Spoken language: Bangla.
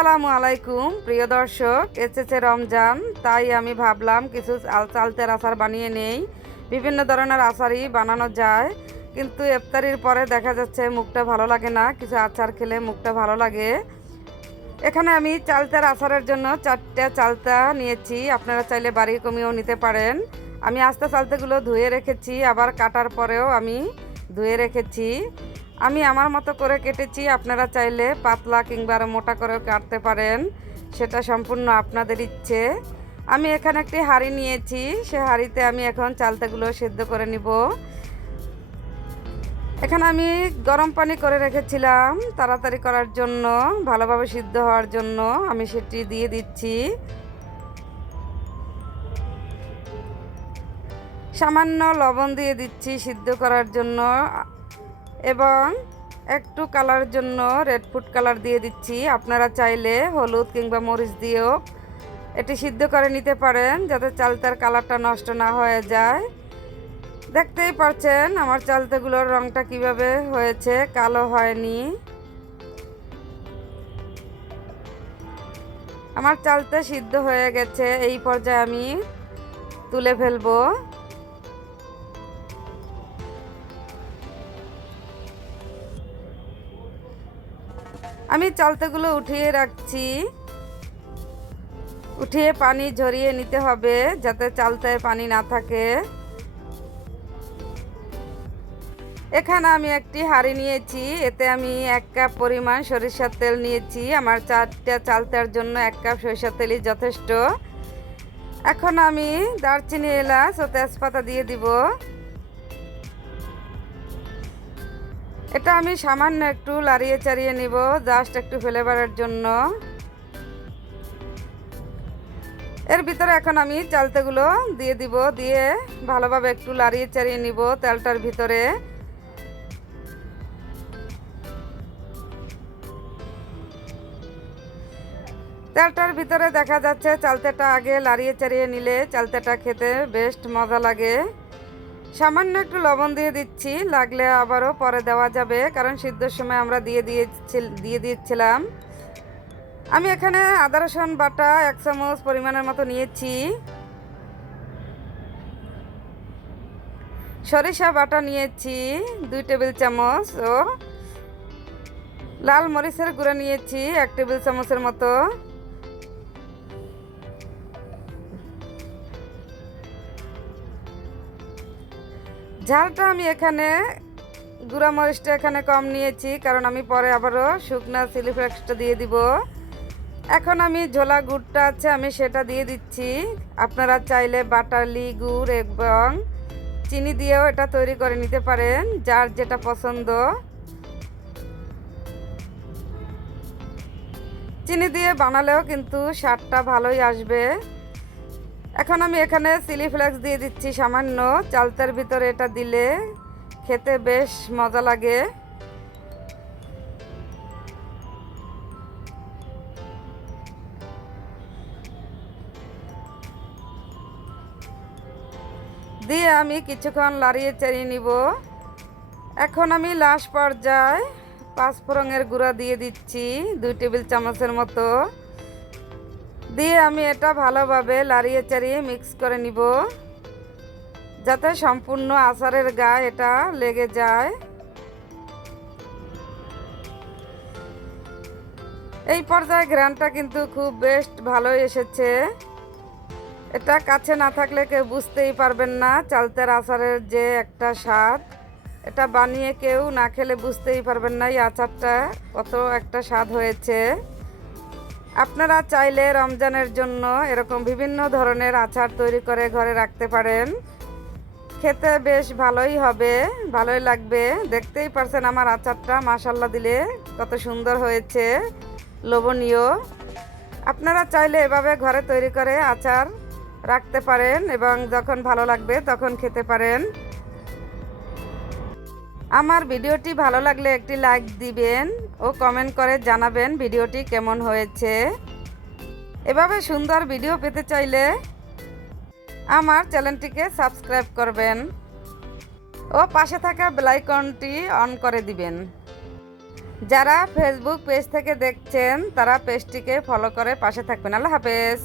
আসসালামু আলাইকুম, প্রিয় দর্শক, এসেছে রমজান, তাই আমি ভাবলাম কিছু চাল- চালতের আচার বানিয়ে নেই। বিভিন্ন ধরনের আচারই বানানো যায়, কিন্তু ইফতারির পরে দেখা যাচ্ছে মুখটা ভালো লাগে না, কিছু আচার খেলে মুখটা ভালো লাগে। এখানে আমি চালতার আচারের জন্য চারটে চালতা নিয়েছি, আপনারা চাইলে বাড়ি কমিয়েও নিতে পারেন। আমি আস্তে চালতাগুলো ধুয়ে রেখেছি, আবার কাটার পরেও আমি ধুয়ে রেখেছি। আমি আমার মতো করে কেটেছি, আপনারা চাইলে পাতলা কিংবা মোটা করে কাটতে পারেন। সেটা সম্পূর্ণ আপনাদের ইচ্ছে। আমি এখানে একটি হাঁড়ি নিয়েছি, সে হাঁড়িতে আমি এখন চালতাগুলো সেদ্ধ করে নিব। এখানে আমি গরম পানি করে রেখেছিলাম তাড়াতাড়ি করার জন্য, ভালোভাবে সিদ্ধ হওয়ার জন্য। আমি সেটি দিয়ে দিচ্ছি। সামান্য লবণ দিয়ে দিচ্ছি সিদ্ধ করার জন্য। এবং একটু কালার জন্য রেড ফুড কালার দিয়ে দিচ্ছি। আপনারা চাইলে হলুদ কিংবা মরিচ দিয়েও এটি সিদ্ধ করে নিতে পারেন, যাতে চালতার কালারটা নষ্ট না হয়ে যায়। দেখতেই পারছেন আমার চালতাগুলোর রংটা কীভাবে হয়েছে, কালো হয়নি। আমার চালতে সিদ্ধ হয়ে গেছে, এই পর্যায়ে আমি তুলে ফেলব। আমি চালতাগুলো উঠিয়ে রাখছি। উঠিয়ে পানি ঝরিয়ে নিতে হবে যাতে চালতায় পানি না থাকে। এখানে আমি একটি হাঁড়ি নিয়েছি, এতে আমি এক কাপ পরিমাণ সরিষার তেল নিয়েছি। আমার চারটা চালতার জন্য এক কাপ সরিষার তেলই যথেষ্ট। এখন আমি দারচিনি, এলাচ ও তেজপাতা দিয়ে দিব। এটা আমি সামান্য একটু লাড়িয়ে চাড়িয়ে নিব জাস্ট একটু ফ্লেভারের জন্য। এর ভিতরে এখন আমি চালতেগুলো দিয়ে দিব, দিয়ে ভালোভাবে একটু লাড়িয়ে চাড়িয়ে নিব তেলটার ভিতরে। তেলটার ভিতরে দেখা যাচ্ছে চালতেটা আগে লাড়িয়ে চাড়িয়ে নিলে চালতেটা খেতে বেস্ট মজা লাগে। সামান্য একটু লবণ দিয়ে দিচ্ছি, লাগলে আবারও পরে দেওয়া যাবে, কারণ সিদ্ধর সময় আমরা দিয়ে দিয়েছি দিয়ে দিয়েছিলাম। আমি এখানে আদা, রসুন, বাটা এক চামচ পরিমাণের মতো নিয়েছি। সরিষা বাটা নিয়েছি, দুই টেবিল চামচ ও লাল মরিচের গুঁড়ো নিয়েছি, এক টেবিল চামচের মতো। ঝালটা আমি এখানে গুঁড়া মরিচটা এখানে কম নিয়েছি, কারণ আমি পরে আবারও শুকনা চিলি ফ্লেক্সটা দিয়ে দিব। এখন আমি ঝোলা গুড়টা আছে, আমি সেটা দিয়ে দিচ্ছি। আপনারা চাইলে বাটালি গুড় এবং চিনি দিয়েও এটা তৈরি করে নিতে পারেন, যার যেটা পছন্দ। চিনি দিয়ে বানালেও কিন্তু স্বাদটা ভালোই আসবে। এখন আমি এখানে চিলি ফ্লেক্স দিয়ে দিচ্ছি সামান্য। চালতার ভিতরে এটা দিলে খেতে বেশ মজা লাগে। দিয়ে আমি কিছুক্ষণ লাড়িয়ে চাড়িয়ে নিব। এখন আমি লাস্ট পর্যায়ে পাঁচফোড়নের গুঁড়া দিয়ে দিচ্ছি, দুই টেবিল চামচের মতো। দিয়ে আমি এটা ভালোভাবে লাড়িয়ে চাড়িয়ে মিক্স করে নিব, যাতে সম্পূর্ণ আচারের গায়ে এটা লেগে যায়। এই পর্যায়ে গ্রানটা কিন্তু খুব বেস্ট ভালোই এসেছে। এটা কাছে না থাকলে কেউ বুঝতেই পারবেন না চালতের আচারের যে একটা স্বাদ। এটা বানিয়ে কেউ না খেলে বুঝতেই পারবেন না এই আচারটা কত একটা স্বাদ হয়েছে। আপনারা চাইলে রমজানের জন্য এরকম বিভিন্ন ধরনের আচার তৈরি করে ঘরে রাখতে পারেন। খেতে বেশ ভালোই হবে, ভালোই লাগবে। দেখতেই পারছেন আমার আচারটা মাসাল্লা দিলে কত সুন্দর হয়েছে, লোভনীয়। আপনারা চাইলে এভাবে ঘরে তৈরি করে আচার রাখতে পারেন এবং যখন ভালো লাগবে তখন খেতে পারেন। আমার ভিডিওটি ভালো লাগলে একটি লাইক দিবেন ও কমেন্ট করে জানাবেন ভিডিওটি কেমন হয়েছে। এভাবে সুন্দর ভিডিও পেতে চাইলে আমার চ্যানেলটিকে সাবস্ক্রাইব করবেন ও পাশে থাকা বেলাইকনটি অন করে দিবেন। যারা ফেসবুক পেজ থেকে দেখছেন, তারা পেজটিকে ফলো করে পাশে থাকবেন। আল্লাহ হাফেজ।